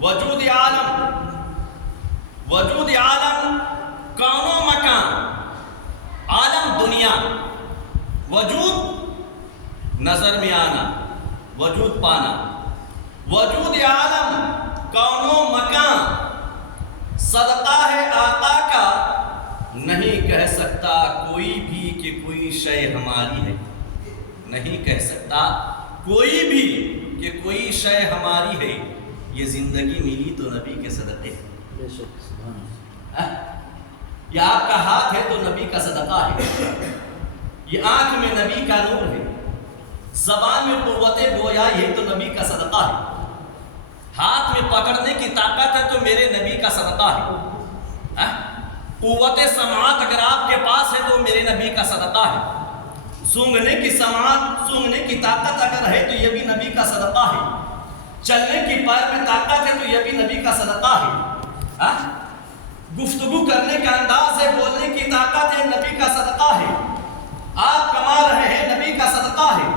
وجود عالم، وجود عالم کون و مکان، عالم دنیا، وجود نظر میں آنا، وجود پانا، وجود عالم کون و مکان صدقہ ہے آقا کا، نہیں کہہ سکتا کوئی بھی کہ کوئی شے ہماری ہے، نہیں کہہ سکتا کوئی بھی کہ کوئی شے ہماری ہے۔ یہ زندگی ملی تو نبی کے صدقے ہے، یہ آپ کا ہاتھ ہے تو نبی کا صدقہ ہے، یہ آنکھ میں نبی کا نور ہے، زبان میں قوت گویا یہ تو نبی کا صدقہ ہے، ہاتھ میں پکڑنے کی طاقت ہے تو میرے نبی کا صدقہ ہے، قوت سماعت اگر آپ کے پاس ہے تو میرے نبی کا صدقہ ہے، سونگھنے کی سماعت، سونگھنے کی طاقت اگر ہے تو یہ بھی نبی کا صدقہ ہے، چلنے کی پیر میں طاقت ہے تو یہ بھی نبی کا صدقہ ہے، گفتگو کرنے کا انداز ہے، بولنے کی طاقت ہے، نبی کا صدقہ ہے، آپ کما رہے ہیں نبی کا صدقہ ہے،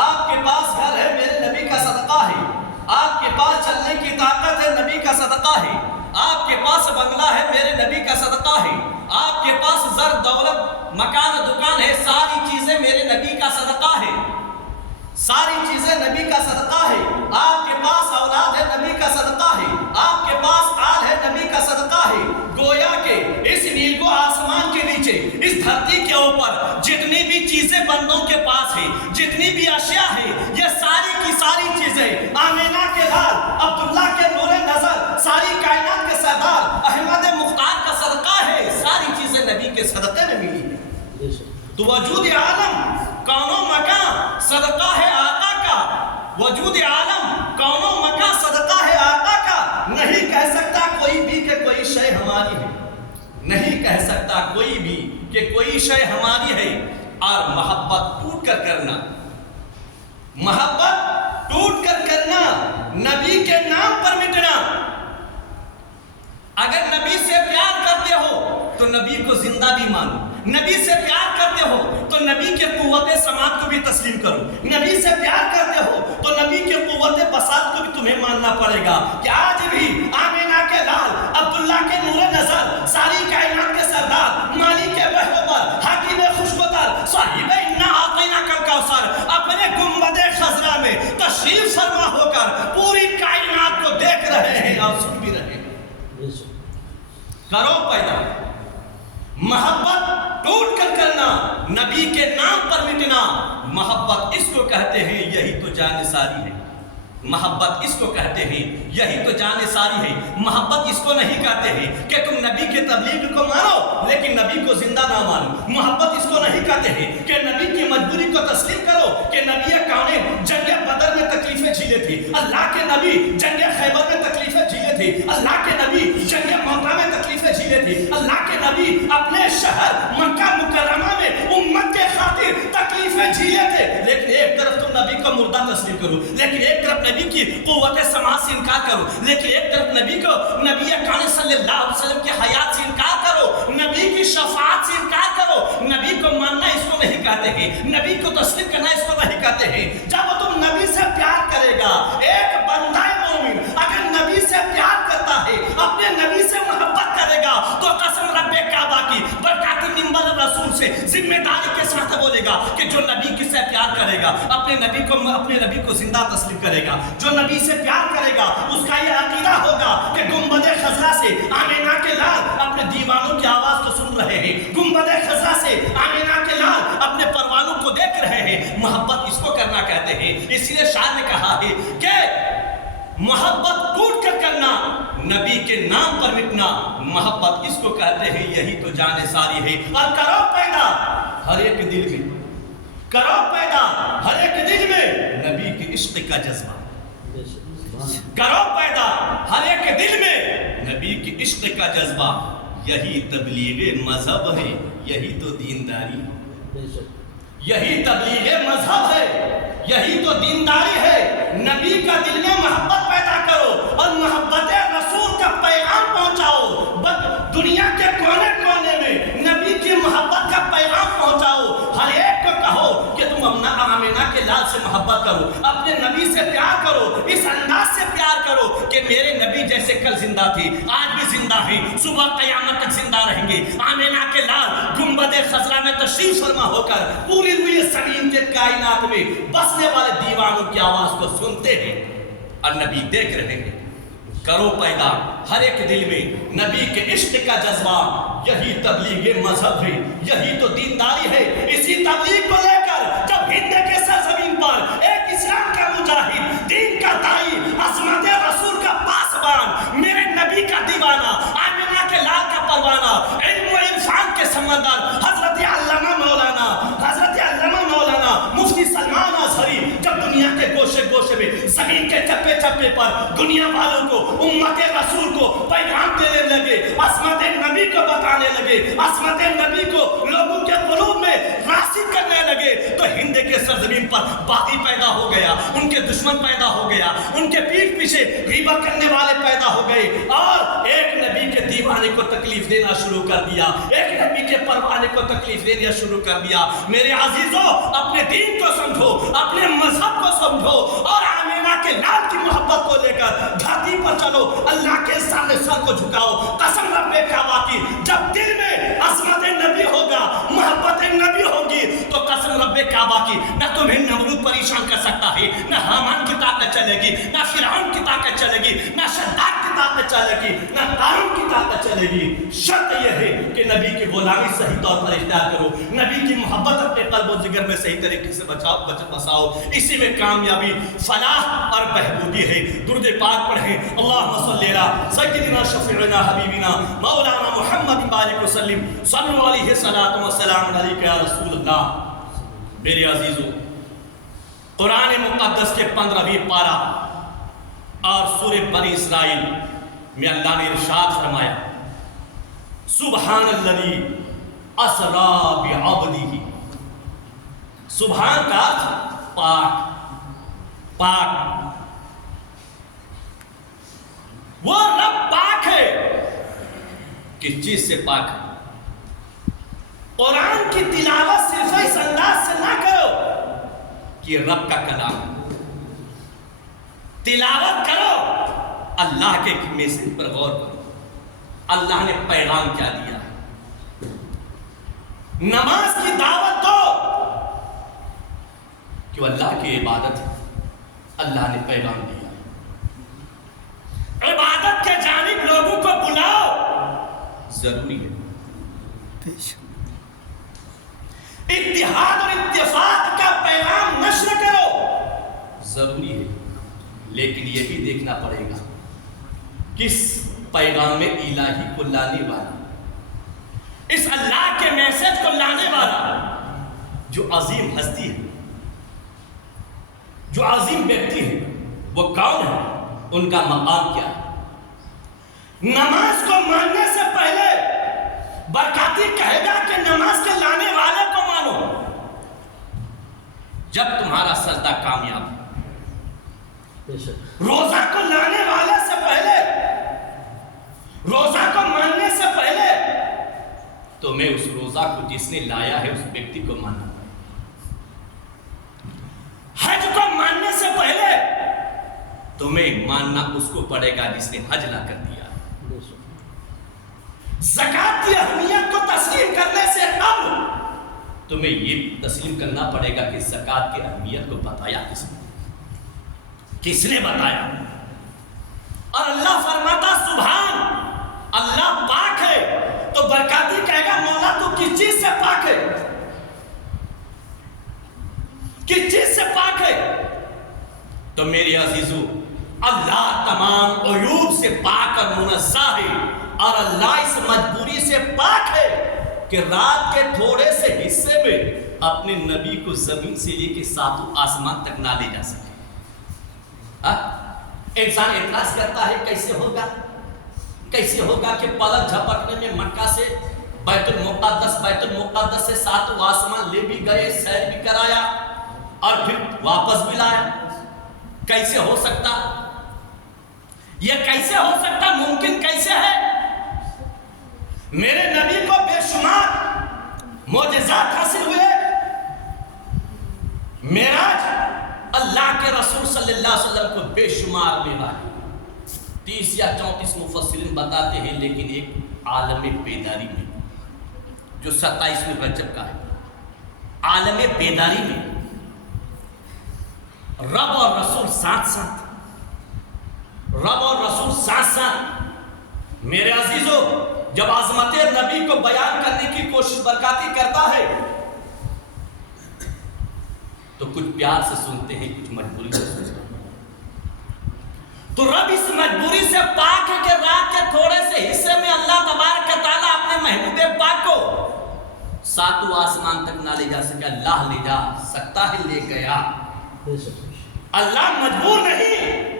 آپ کے پاس گھر ہے میرے نبی کا صدقہ ہے، آپ کے پاس چلنے کی طاقت ہے نبی کا صدقہ ہے، آپ کے پاس بنگلہ ہے میرے نبی کا صدقہ ہے، آپ کے پاس زر دولت مکان دکان ہے، ساری چیزیں میرے نبی کا صدقہ ہے، ساری چیزیں نبی کا صدقہ ہے، آپ کے پاس اولاد ہے نبی کا صدقہ ہے، آپ کے پاس آل ہے نبی کا صدقہ ہے، گویا کہ اس نیل کو آسمان کے نیچے اس دھرتی کے اوپر جتنی بھی چیزیں بندوں کے پاس ہے، جتنی بھی اشیاء ہے، یہ ساری کی ساری چیزیں آمینہ کے لال عبداللہ کے نور نظر ساری کائنات کے سردار احمد مختار کا صدقہ ہے، ساری چیزیں نبی کے صدقے میں ملی ہے۔ تو وجود عالم کون و مکان صدقہ ہے آقا کا، وجود عالم کون و مکان صدقہ ہے آقا کا، نہیں کہہ سکتا کوئی بھی کہ کوئی شے ہماری ہے، نہیں کہہ سکتا کوئی بھی کہ کوئی شے ہماری ہے، اور محبت ٹوٹ کر کرنا، محبت ٹوٹ کر کرنا، نبی کے نام پر مٹنا، اگر نبی سے پیار کرتے ہو تو نبی کو زندہ بھی مانو، نبی سے پیار کرتے ہو تو نبی کے قوت سماعت کو بھی تسلیم کرو، نبی سے پیار کرتے ہو تو نبی کے قوت بصارت کو بھی تمہیں ماننا پڑے گا کہ آج بھی آمینہ کے لال عبداللہ کے نور نظر ساری کائنات کے سردار مالک بہبر حاکم خوشبتر صاحب انا اعطیناک الکوثر اپنے گنبد خضرا میں تشریف فرما ہو کر پوری کائنات کو دیکھ رہے ہیں اور سن بھی رہے ہیں۔ کرو پیدا محبت ٹوٹ کر کرنا، نبی کے نام پر مٹنا، محبت اس کو کہتے ہیں، یہی تو جان ساری ہے، محبت اس کو کہتے ہیں، یہی تو جان ساری ہے، محبت اس کو نہیں کہتے ہیں کہ تم نبی کے تبلیغ کو مانو لیکن نبی کو زندہ نہ مانو، محبت اس کو نہیں کہتے ہیں کہ نبی کی مجبوری کو تسلیم کرو کہ نبی کون جنگ بدر میں تکلیفیں جھیلے تھے، اللہ کے نبی جنگ خیبر میں تکلیفیں جھیلے تھے، اللہ کے نبی جنگ موتا میں تکلیفیں جھیلے تھے، اللہ کے نبی اپنے شہر مکہ مکرمہ میں امت کے خاطر تکلیفیں جھیلے تھے، لیکن ایک طرف تم نبی کو مردہ تسلیم کرو، لیکن ایک طرف نبی کی قوت سماعت سے انکار کرو، لیکن ایک طرف نبی کو نبی اکرم صلی اللہ علیہ وسلم کی حیات سے انکار کرو، نبی کی شفاعت سے انکار کرو، نبی کو ماننا اس کو نہیں کہتے ہیں، نبی کو تسلیم کرنا اس کو نہیں کہتے ہیں۔ جب تم نبی سے پیار کرے گا، ایک بندہ مومن اگر نبی سے پیار کرتا ہے، اپنے نبی سے محبت کرے گا تو قسم رب کعبہ کی برکات منبر رسول سے ذمہ داری کے ساتھ بولے گا کہ جو نبی کی سے پیار کرے گا اپنے نبی کو زندہ تسلیم کرے گا، جو نبی سے پیار کرے گا اس کا یہ عقیدہ ہوگا کہ گنبد خضرا سے آمینہ کے لال اپنے دیوانوں کی آواز کو سن رہے ہیں، گنبد خضرا سے آمینہ کے لال اپنے پروانوں کو دیکھ رہے ہیں، محبت اس کو کرنا کہتے ہیں۔ اس لیے شاعر نے کہا ہے کہ محبت ٹوٹ کر کرنا، نبی کے نام پر مٹنا، محبت اس کو کہتے ہیں، یہی تو جان ساری ہے۔ اور کرو پیدا ہر ایک دل میں، کرو پیدا ہر ایک دل میں نبی کے عشق کا جذبہ، کرو پیدا ہر ایک دل میں نبی کے عشق کا جذبہ، یہی تبلیغ مذہب ہے، یہی تو دینداری ہے، یہی تبلیغ مذہب ہے، یہی تو دینداری ہے۔ نبی کا دل میں محبت پیدا کرو اور محبت رسول کا پیغام پہنچاؤ، دنیا کے کونے کونے میں نبی کی محبت کا پیغام پہنچاؤ، ہر ایک کو کہو کہ تم آمینہ کے لال سے محبت کرو، اپنے نبی سے پیار کرو، اس انداز سے پیار کرو کہ میرے نبی جیسے کل زندہ تھے، آج بھی زندہ ہیں، صبح قیامت تک زندہ رہیں گے۔ آمینہ کے لال گنبد خضرا میں تشریف فرما ہو کر پوری ہوئی زمین کے کائنات میں بسنے والے دیوانوں کی آواز کو سنتے ہیں اور نبی دیکھ رہے ہیں۔ کرو پیدا ہر ایک دل میں نبی کے عشق کا جذبہ، یہی تبلیغ مذہب ہے، یہی تو دینداری ہے۔ اسی تبلیغ کو لے کر جب ہند کے سرزمین پر ایک اسلام کا مجاہد، دین کا دائی، عظمت رسول کا پاسبان، میرے نبی کا دیوانہ، آمینہ کے لال کا پروانہ، علم و عرفان کے سمندر، حضرت علامہ مولانا مفتی سلمان اظہری جب دنیا کے گوشے گوشے میں زمین کے چپے چپے پر دنیا والوں کو، امت رسول کو پیغام دینے لگے، عظمت نبی کو بتانے لگے، عظمت نبی کو لوگوں کے قلوب میں راسخ کرنے لگے، تو ہند کے سرزمین پر باغی پیدا ہو گیا، ان کے دشمن پیدا ہو گیا، ان کے پیٹھ پیچھے غیبت کرنے والے پیدا ہو گئے، اور ایک نبی کے دیوانے کو تکلیف دینا شروع کر دیا، ایک نبی کے پروانے کو تکلیف دینا شروع کر دیا۔ میرے عزیزوں، اپنے دین کو سمجھو، اپنے مذہب کو سمجھو، اور آمینہ کے لال کی محبت کو لے کر دھرتی پر چلو، اللہ کے سامنے سر کو جھکاؤ۔ قسم رب کعبہ کی، جب دل میں عظمت نبی ہوگا، محبت نبی ہوگی، تو قسم رب کعبہ کی، نہ تمہیں نمرود پریشان کر سکتا ہے، نہ حامان کی طاقت چلے گی، نہ فرعون کی طاقت چلے گی، نہ شداد کی طاقت چلے گی، نہ قارون کی طاقت چلے گی۔ شرط یہ ہے کہ نبی کی غلامی صحیح طور پر اختیار کرو، نبی کی محبت اپنے قلب و جگر میں صحیح طریقے سے بساؤ، اسی میں کامیابی، فلاح اور بہبودی ہے۔ درود پاک پڑھیں، اللہم صلی علی سیدنا شفیعنا حبیبنا مولانا محمد بارک وسلم، صلو علیہ الصلاۃ والسلام علیک یا رسول اللہ۔ میرے عزیزو، قرآن مقدس کے 15ویں پارہ اور سورہ بنی اسرائیل میں اللہ نے ارشاد فرمایا، سبحان الذی اسری بعبدہ۔ سبحان کا پاک، پاک، وہ رب پاک ہے، کس چیز سے پاک ہے؟ قرآن کی تلاوت صرف اس انداز سے نہ کرو کہ رب کا کلام، تلاوت کرو، اللہ کے میسج پر غور کرو، اللہ نے پیغام کیا دیا ہے۔ نماز کی دعوت دو کہ اللہ کی عبادت ہے، اللہ نے پیغام دیا۔ عبادت کے جانب لوگوں کو بلاؤ، ضروری ہے۔ اتحاد اور اتفاق کا پیغام نشر کرو، ضروری ہے، لیکن یہ بھی دیکھنا پڑے گا کس پیغام الہی کو لانے والا، اس اللہ کے میسج کو لانے والا جو عظیم ہستی ہے، جو عظیم ویکتی ہے، وہ کون ہے، ان کا مقام کیا ہے۔ نماز کو ماننے سے پہلے برکاتی کہے گا کہ نماز کے لانے والے کو مانو۔ جب تمہارا سجدہ کامیاب ہے، روزہ کو لانے والے سے پہلے، روزہ کو ماننے سے پہلے تو میں اس روزہ کو جس نے لایا ہے اس ویکتی کو ماننا۔ حج کو ماننے سے پہلے تمہیں ماننا اس کو پڑے گا جس نے حج لا کر دیا۔ زکوٰۃ کی اہمیت کو تسلیم کرنے سے قبل تمہیں یہ تسلیم کرنا پڑے گا کہ زکوٰۃ کی اہمیت کو بتایا کس نے بتایا۔ اور اللہ فرماتا سبحان، اللہ پاک ہے، تو برکاتی کہے گا مولا تو کس چیز سے پاک ہے، کس چیز سے پاک ہے؟ تو میرے عزیزو، اللہ تمام عیوب سے پاک اور منزہ ہے، اور اللہ اس مجبوری سے پاک ہے کہ رات کے تھوڑے سے حصے میں اپنے نبی کو زمین سے لے کے ساتوں آسمان تک نہ لے جا سکے۔ انسان اعتراض کرتا ہے کیسے ہوگا کہ پلک جھپکنے میں مکہ سے بیت المقدس سے ساتوں آسمان لے بھی گئے، سیر بھی کرایا اور پھر واپس بھی لایا، کیسے ہو سکتا؟ یہ کیسے ہو سکتا؟ ممکن کیسے ہے؟ میرے نبی کو بے شمار معجزات حاصل ہوئے، معراج اللہ کے رسول صلی اللہ علیہ وسلم کو بے شمار معراج، 30 یا 34 مفسرین بتاتے ہیں، لیکن ایک عالم بیداری میں جو 27ویں رجب کا ہے، عالم بیداری میں رب اور رسول ساتھ ساتھ، رب اور رسول ساتھ ساتھ۔ میرے عزیزو، جب عظمت نبی کو بیان کرنے کی کوشش برکاتی کرتا ہے تو کچھ پیار سے سنتے ہیں، کچھ مجبوری سے سنتے ہیں۔ تو رب اس مجبوری سے پاک ہے کہ رات کے تھوڑے سے حصے میں اللہ تبارک و تعالیٰ اپنے محبوب پاک کو 7واں آسمان تک نہ لے جا سکا، اللہ لے جا سکتا ہے، لے گیا۔ اللہ مجبور نہیں۔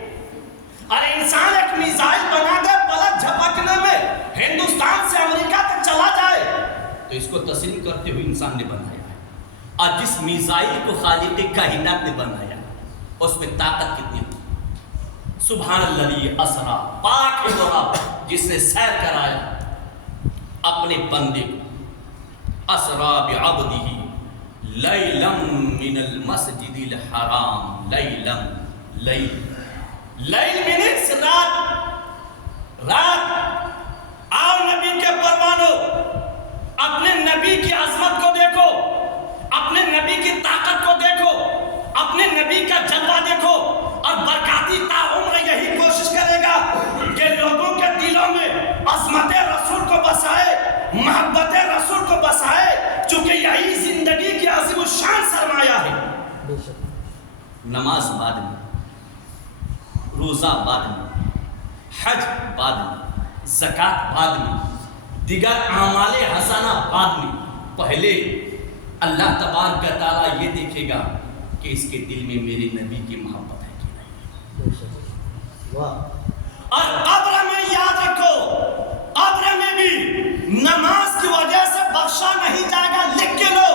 اور انسان ایک میزائل بنا دے پلک جھپکنے میں ہندوستان سے امریکہ تک چلا جائے تو اس کو تسلیم کرتے ہوئے انسان نے بنایا ہے۔ اور جس میزائل کو خالق کائنات نے بنایا اس میں طاقت کتنی ہے؟ سبحان اللہ اسرا، پاک ہے وہ رب جس نے سیر کرایا اپنے بندے کو، اسرا بعبدہ لیلا من المسجد الحرام، لیلا لیل، لیل مینس رات، رات۔ آؤ نبی کے پروانوں، اپنے نبی کی عظمت کو دیکھو، اپنے نبی کی طاقت کو دیکھو، اپنے نبی کا جلوہ دیکھو، اور برکاتی تعاون یہی کوشش کرے گا کہ لوگوں کے دلوں میں عظمت رسول کو بسائے، محبت رسول کو بسائے، چونکہ یہی زندگی کی عظیم الشان سرمایہ ہے۔ نماز بعد میں، روزہ بعد میں، حج بعد میں، زکوٰۃ بعد میں، دیگر اعمال حسنہ بعد میں، پہلے اللہ تبارک و تعالیٰ یہ دیکھے گا کہ اس کے دل میں میرے نبی کی محبت ہے کہ نہیں۔ اور قبر میں یاد رکھو، قبر میں بھی نماز کی وجہ سے بخشا نہیں جائے گا، لکھ کے لو۔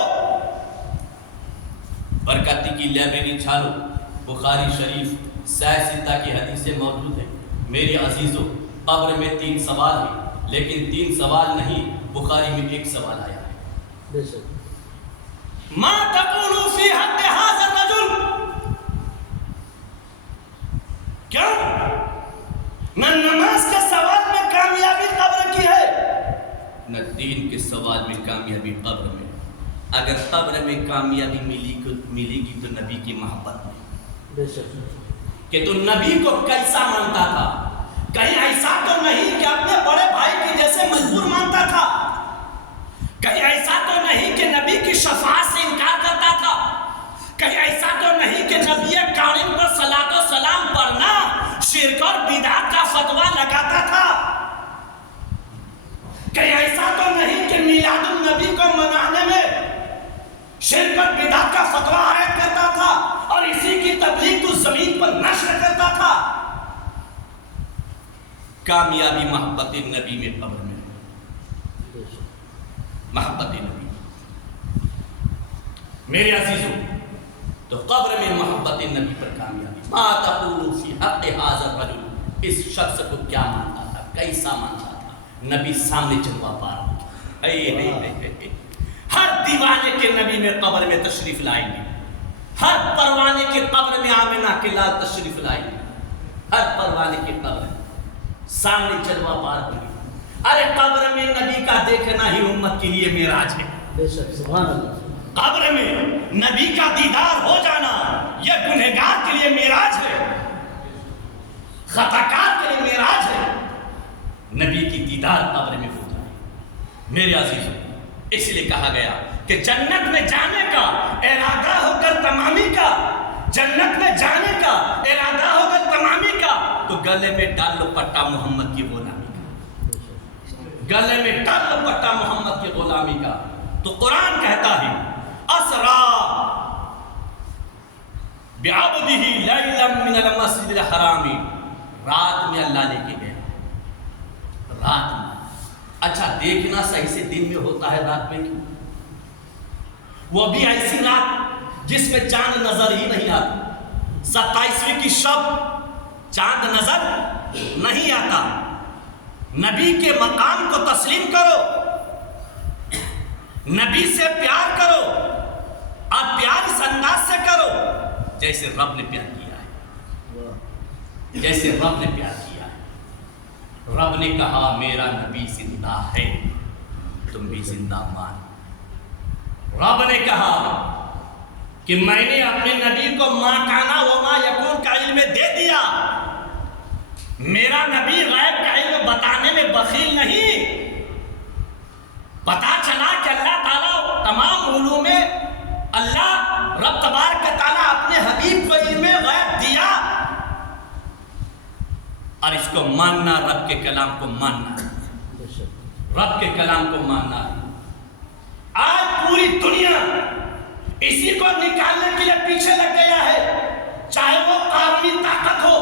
برکاتی کی لائبریری چھالو، بخاری شریف صحیح ستہ کی حدیثیں موجود ہیں۔ میرے عزیزوں، قبر میں 3 سوال ہیں، لیکن 3 سوال نہیں، بخاری میں 1 سوال آیا ہے۔ ما تقول فی حق هذا الرجل، کیوں؟ نہ نماز کے سوال میں کامیابی قبر کی ہے، نہ دین کے سوال میں کامیابی قبر میں۔ اگر قبر میں کامیابی ملے گی تو نبی کی محبت میں، کہ تو نبی کو کیسا مانتا تھا؟ کہیں ایسا تو نہیں کہ اپنے بڑے بھائی کی جیسے مجبور مانتا تھا، کہیں ایسا تو نہیں کہ نبی کی شفاعت سے انکار کرتا تھا، کہیں ایسا تو نہیں کہ نبی کریم پر صلاۃ و سلام پڑھنا شرک اور بدعت کا فتویٰ لگاتا تھا، کہیں ایسا تو نہیں کہ میلاد النبی کو منانے میں شرک اور بدعت کا فتویٰ عائد کرتا تھا اور اسی کی تبلیغ تو زمین پر نشر کرتا تھا۔ کامیابی محبت نبی میں، قبر میں محبت نبی۔ میرے عزیزوں، تو قبر میں محبت نبی پر کامیابی۔ ما تقول فی حق هذا الرجل، اس شخص کو کیا مانتا تھا، کیسا مانتا تھا؟ نبی سامنے چلوا پا رہا۔ ہر دیوانے کے نبی میں قبر میں تشریف لائیں گے، ہر پروانے کے قبر میں آمنہ کے لال تشریف لائیں گے، ہر پروانے کے قبر میں سامنے چلوا پار ہوگی۔ ارے قبر میں نبی کا دیکھنا ہی امت کے لیے معراج ہے۔ سبحان اللہ۔ قبر میں نبی کا دیدار ہو جانا یہ گنہگار کے لیے معراج ہے، خطاکار کے لیے معراج ہے۔ نبی کی دیدار قبر میں ہوتا ہے۔ میرے عزیزوں، اس لیے کہا گیا کہ جنت میں جانے کا ارادہ ہو کر تمامی کا، جنت میں جانے کا ارادہ ہو کر تمامی کا، تو گلے میں ڈال لو پٹا محمد کی غلامی کا، گلے میں ڈال لو پٹا محمد کی غلامی کا۔ تو قرآن کہتا ہے اسرا بعبدہ لیلا من المسجد الحرام، رات میں اللہ لے کے گئے، رات میں۔ اچھا دیکھنا صحیح سے دن میں ہوتا ہے، رات میں کیوں؟ وہ بھی ایسی رات جس میں چاند نظر ہی نہیں آتا، 27ویں کی شب چاند نظر نہیں آتا۔ نبی کے مقام کو تسلیم کرو، نبی سے پیار کرو، اور پیار اس انداز سے کرو جیسے رب نے پیار کیا ہے، جیسے رب نے پیار کیا ہے۔ رب نے کہا میرا نبی زندہ ہے، تم بھی زندہ مان۔ رب نے کہا کہ میں نے اپنے نبی کو ما کانا وما یکون کا علم دے دیا۔ میرا نبی غیب کا علم بتانے میں بخیل نہیں۔ پتا چلا کہ اللہ تعالیٰ تمام علوم اللہ رب تبارک تعالیٰ اپنے حبیب کو علم غیب دیا، اور اس کو ماننا، رب کے کلام کو ماننا، رب کے کلام کو ماننا۔ آج پوری دنیا اسی کو نکالنے کے لیے پیچھے لگ گیا ہے، چاہے وہ قانونی طاقت ہو،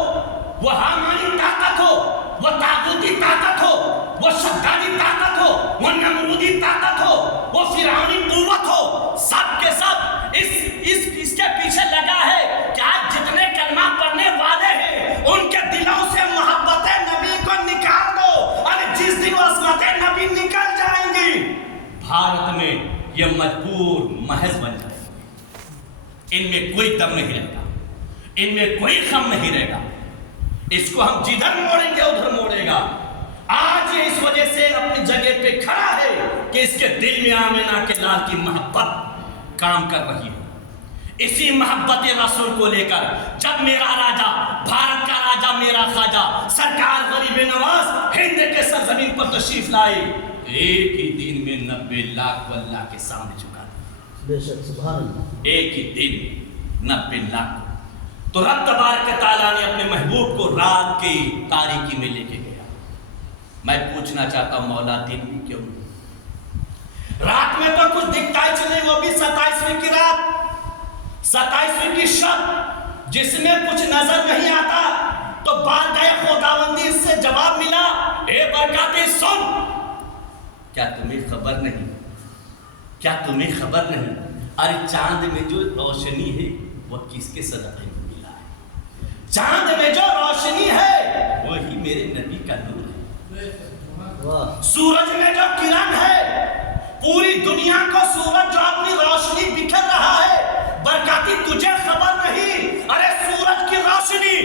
وہ حامانی طاقت ہو، وہ طاغوتی طاقت ہو، وہ شدادی طاقت ہو، وہ نمرودی طاقت ہو، وہ فرعونی قوت ہو، سب کے سب اس کے پیچھے لگا ہے کہ آج جتنے کلمہ پڑھنے والے ہیں ان کے دلوں سے محبت نبی کو نکال دو، اور جس دن عظمت نبی نکل جائیں گی، بھارت میں یہ مجبور محض بن جائے گی۔ ان میں کوئی دم نہیں رہے گا، ان میں کوئی خم نہیں رہے گا۔ اس کو ہم جدھر موڑیں گے ادھر موڑے گا۔ آج یہ اس وجہ سے اپنی جگہ پہ کھڑا ہے کہ اس کے دل میں آمنہ کے لال کی محبت کام کر رہی ہے۔ اسی محبت رسول کو لے کر جب میرا راجہ، بھارت کا راجہ، میرا خواجہ سرکار غریب نواز ہند کے سرزمین پر تشریف لائے، ایک ہی دن میں 90 لاکھ کو اللہ کے سامنے جھکا دیا۔ بے شک سبحان اللہ۔ ایک ہی دن 90 لاکھ۔ تو رب تبارک تعالیٰ نے اپنے محبوب کو رات کی تاریکی میں لے کے گیا۔ میں پوچھنا چاہتا ہوں مولا دن بھی کیوں؟ رات میں تو کچھ دکھتا ہی چلے، وہ بھی 27ویں کی رات، 27ویں کی شب، جس میں کچھ نظر نہیں آتا۔ تو بارگاہ خداوندی سے جواب ملا، اے برکاتے سن، کیا تمہیں خبر نہیں؟ کیا تمہیں خبر نہیں؟ ارے چاند میں جو روشنی ہے وہ کس کے صدقے میں ملا ہے؟ چاند میں جو روشنی ہے وہی میرے نبی کا نور ہے۔ سورج میں جو کرن ہے، پوری دنیا کو سورج جو اپنی روشنی بکھر رہا ہے، برکاتی تجھے خبر نہیں؟ ارے سورج کی روشنی،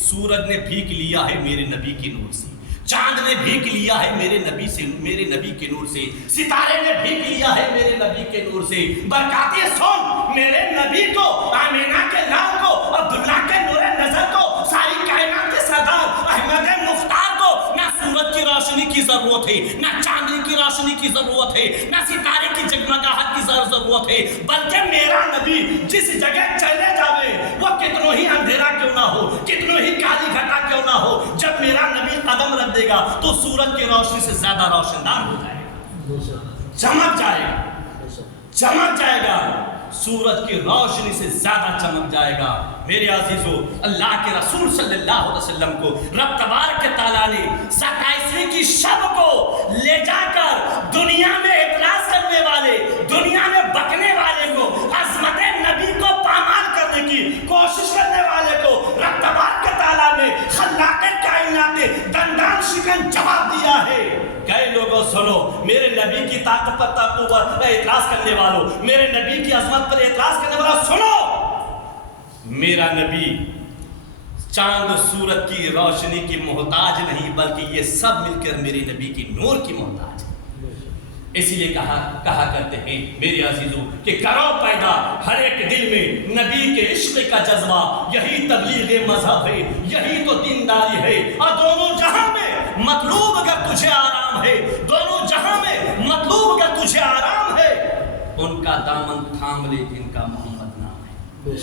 سورج نے بھیگ لیا ہے میرے نبی کی نور سے، چاند نے بھیگ لیا ہے میرے نبی سے، میرے نبی کے نور سے، ستارے نے بھیگ لیا ہے میرے نبی کے نور سے۔ برکاتی سن، میرے نبی کو، آمینہ کے لال کو، عبداللہ کے نور نظر کو، ساری کائنات کے سردار احمد مختار کو نہ سورج کی روشنی کی ضرورت ہے، نہ چاندنی کی روشنی کی ضرورت ہے، نہ ستارے کی جگمگاہٹ کی ضرورت ہے، بلکہ میرا نبی جس جگہ چلے جاوے، وہ کتنوں ہی اندھیرا کیوں نہ ہو، کتنوں ہی کالی گھٹا کیوں نہ ہو، جب میرا نبی قدم رکھ دے گا تو سورج کی روشنی سے زیادہ روشندار ہو جائے گا، چمک جائے گا، چمک جائے گا، سورج کی روشنی سے زیادہ چمک جائے گا۔ میرے عزیزو، اللہ کے رسول صلی اللہ علیہ وسلم کو رب تبارک تعالیٰ نے 27ویں کی شب کو لے جا کر دنیا میں اعتراض کرنے والے، دنیا میں بکنے والے کو، عظمت نبی کو پامال کرنے کی کوشش کرنے والے کو رب تبارک تعالیٰ نے خلاق کائنات نے دندان شکن جواب دیا ہے۔ کئی لوگوں سنو، میرے نبی کی طاقت پر اعتراض کرنے والوں، میرے نبی کی عظمت پر اعتراض کرنے والا سنو، میرا نبی چاند و سورج کی روشنی کی محتاج نہیں، بلکہ یہ سب مل کر میرے نبی کی نور کی محتاج ہے۔ اسی لیے کہا کرتے ہیں میرے عزیزو کہ کرو پیدا ہر ایک دل میں نبی کے عشق کا جذبہ، یہی تبلیغ مذہب ہے، یہی تو دینداری ہے۔ اور دونوں جہاں میں مطلوب اگر تجھے آرام ہے، دونوں جہاں میں مطلوب اگر تجھے آرام ہے، ان کا دامن تھام لے جن کا محمد نام ہے،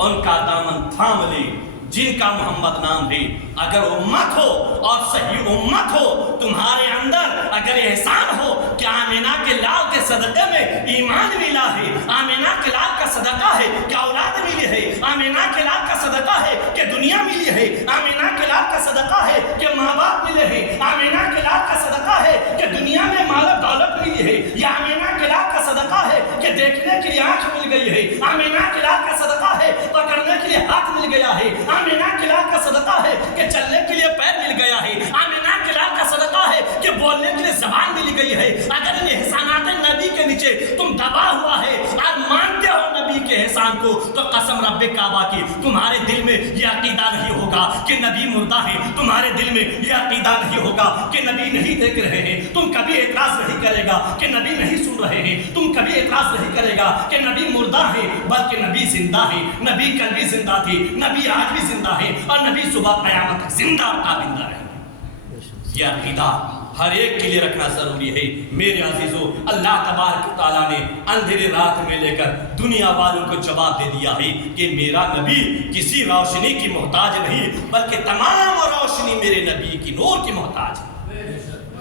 ان کا دامن تھام لے جن کا محمد نام ہے۔ اگر امت ہو اور صحیح امت ہو، تمہارے اندر اگر احسان ہو کہ آمینہ کے لال کے صدقے میں ایمان ملا ہے، آمینہ کے لال کا صدقہ ہے کہ اولاد ملی ہے، آمینہ کے لال کا صدقہ ہے کہ دنیا ملی ہے، آمینہ کے لال کا صدقہ ہے کہ ماں باپ ملے ہیں، آمینہ کے لال کا صدقہ ہے کہ دنیا میں مال و دولت ملی ہے، یا آمینہ کے لال کا صدقہ ہے کہ دیکھنے کے لیے آنکھ مل گئی ہے، آمینہ کے لال کا صدقہ ہے پکڑنے کے لیے ہاتھ مل گیا ہے، آمینہ کے لال کا صدقہ ہے کہ چلنے کے لیے پیر مل گیا ہے، آمینہ کے لال کا صدقہ ہے کہ بولنے کے لیے زبان مل گئی ہے۔ اگر ان احسانات نبی کے نیچے تم دبا ہوا ہے اور مانتے ہو نبی کے احسان کو تو قسم رب کعبہ کی تمہارے دل میں یہ عقیدہ نہیں ہوگا کہ نبی مردہ ہے، تمہارے دل میں یہ عقیدہ نہیں ہوگا کہ نبی نہیں دیکھ رہے ہیں، تم کبھی اعتراض نہیں کرے گا کہ نبی نہیں سن رہے ہیں، تم کبھی اعتراض نہیں کرے گا کہ نبی مردہ ہے، بلکہ نبی زندہ ہے، نبی کل بھی زندہ تھے، نبی آج بھی زندہ ہے، اور نبی صبح قیامت تک زندہ کابندہ رہیں گے۔ یہ عقیدہ ہر ایک کے لیے رکھنا ضروری ہے۔ میرے عزیزو، اللہ تبارک و تعالیٰ نے اندھیرے رات میں لے کر دنیا والوں کو جواب دے دیا ہے کہ میرا نبی کسی روشنی کی محتاج نہیں، بلکہ تمام روشنی میرے نبی کی نور کی محتاج ہے،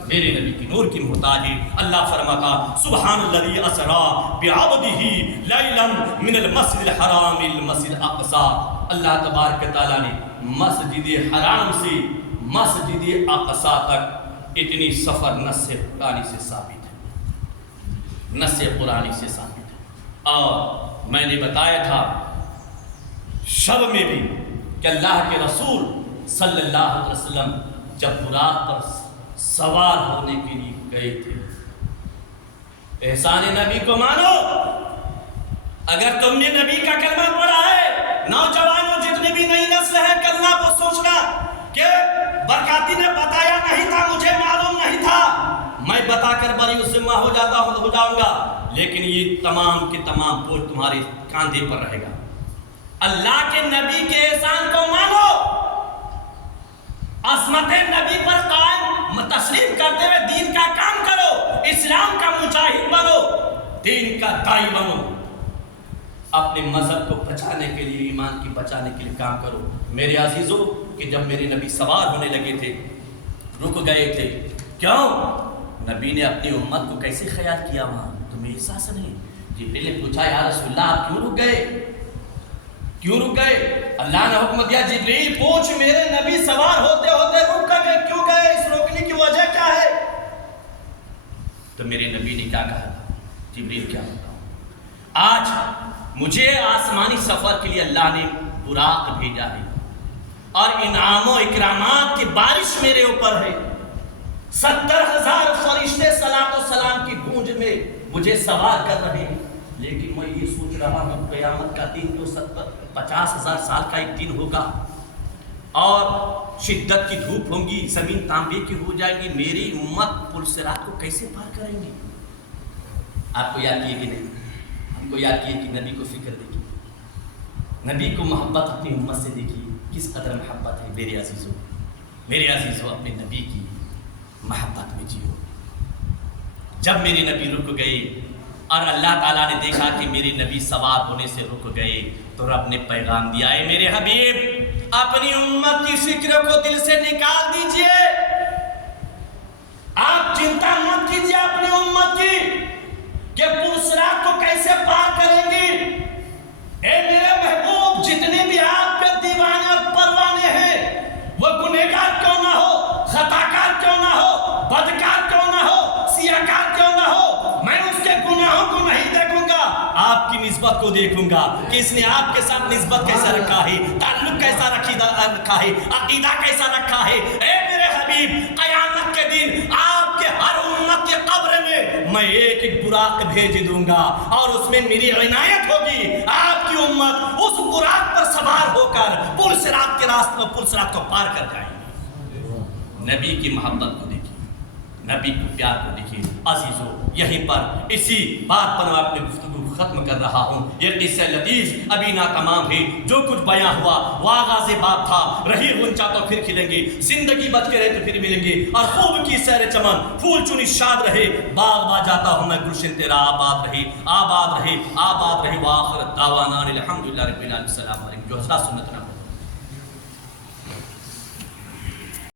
میرے نبی کی نور کی محتاج ہے۔ اللہ فرماتا سبحان الذی اسری بعبدہ لیلا من المسجد الحرام الى المسجد الاقصی۔ اللہ تبارک و تعالیٰ نے مسجد حرام سے مسجد اقصی تک اتنی سفر نص قرآنی سے ثابت ہے، نص قرآنی سے ثابت ہے۔ اور میں نے بتایا تھا شب میں بھی کہ اللہ کے رسول صلی اللہ علیہ وسلم جب براق پر سوار ہونے کے لیے گئے تھے، احسان نبی کو مانو۔ اگر تم نے نبی کا کلمہ پڑھا ہے، نوجوانوں جتنے بھی نئی نسل ہے کلمہ کو سوچنا کہ برکاتی نے بتایا نہیں تھا، مجھے معلوم نہیں تھا، میں بتا کر بری ذمہ ہو جاؤں گا، لیکن یہ تمام کے تمام بوجھ تمہارے کاندھے پر رہے گا۔ اللہ کے نبی کے احسان کو مانو، عظمت نبی پر قائم تسلیم کرتے ہوئے دین کا کام کرو، اسلام کا مجاہد بنو، دین کا داعی بنو، اپنے مذہب کو بچانے کے لیے، ایمان کی بچانے کے لیے کام کرو۔ میرے عزیزو، کہ جب میرے نبی سوار ہونے لگے تھے، رک گئے تھے، کیوں؟ نبی نے اپنی امت کو کیسے خیال کیا وہاں؟ تمہیں احساس نہیں؟ جبریل نے پوچھا یا رسول اللہ آپ کیوں رک گئے؟ کیوں رک گئے؟ اللہ نے حکم دیا جبریل پوچھ، میرے نبی سوار ہوتے ہوتے رک گئے، کیوں گئے؟ اس روکنے کی وجہ کیا ہے؟ تو میرے نبی نے کیا کہا تھا؟ جبریل کیا بتاؤں؟ آج مجھے آسمانی سفر کے لیے اللہ نے براق بھیجا ہے، اور انعام و اکرامات کی بارش میرے اوپر ہے، 70,000 فرشتے صلاۃ و سلام کی گونج میں مجھے سوار کر رہے ہیں، لیکن میں یہ سوچ رہا ہوں قیامت کا دن جو 50,000 سال کا ایک دن ہوگا، اور شدت کی دھوپ ہوں گی، زمین تانبے کی ہو جائے گی، میری امت پل صراط کو کیسے پار کریں گے؟ آپ کو یاد کیے کہ نہیں؟ ہم کو یاد کیے کہ نبی کو فکر دیکھیے، نبی کو محبت اپنی امت سے دیکھیے، کس قدر محبت ہے۔ میرے عزیزوں، میرے عزیزوں، اپنے نبی کی محبت میں جیو۔ جب میرے نبی رک گئے اور اللہ تعالیٰ نے دیکھا کہ میرے نبی سوار ہونے سے رک گئے، تو رب نے پیغام دیا ہے میرے حبیب اپنی امت کی فکر کو دل سے نکال دیجئے، آپ چنتا مت کیجئے اپنی امت کی کہ پل صراط کو کیسے پار کریں گی۔ اے میرے محبوب، جتنے بھی آپ کے دیوانے اور پروانے ہیں، وہ گنہگار کیوں نہ ہو، خطاکار کیوں نہ ہو، بدکار کیوں نہ ہو، سیاکار کیوں نہ ہو، میں اس کے گناہوں کو نہیں دیکھوں گا، آپ کی نسبت کو دیکھوں گا کہ اس نے آپ کے ساتھ نسبت کیسا رکھا ہے، تعلق کیسا رکھا ہے، عقیدہ کیسا رکھا ہے۔ اے میرے حبیب، قیامت کے دن آپ کے ہر امت کے قبر میں ایک ایک براق بھیج دوں گا، اور اس میں میری عنایت ہوگی، آپ کی امت اس براق پر سوار ہو کر پل صراط کے راستے پل صراط کو پار کر جائیں گے۔ نبی کی محبت کو دیکھیے، نبی کو پیار کو دیکھیے۔ عزیزو، یہیں پر اسی بات پر میں اپنی گفتگو ختم کر رہا ہوں۔ یہ قصہ لطیف ابھی ناتمام ہے، جو کچھ بیان ہوا وہ آغاز باب تھا، رہی غنچہ تو پھر کھلیں گے، زندگی بچ کے رہے تو پھر ملیں گے، اور خوب کی سیر چمن پھول چنی شاد رہے، باغ با جاتا ہوں میں گلشن تیرا آباد رہے، آباد رہے، آباد رہے۔ وآخر دعوانا الحمدللہ رب العالمین، السلام علیکم۔ جو حضرات سنت نہ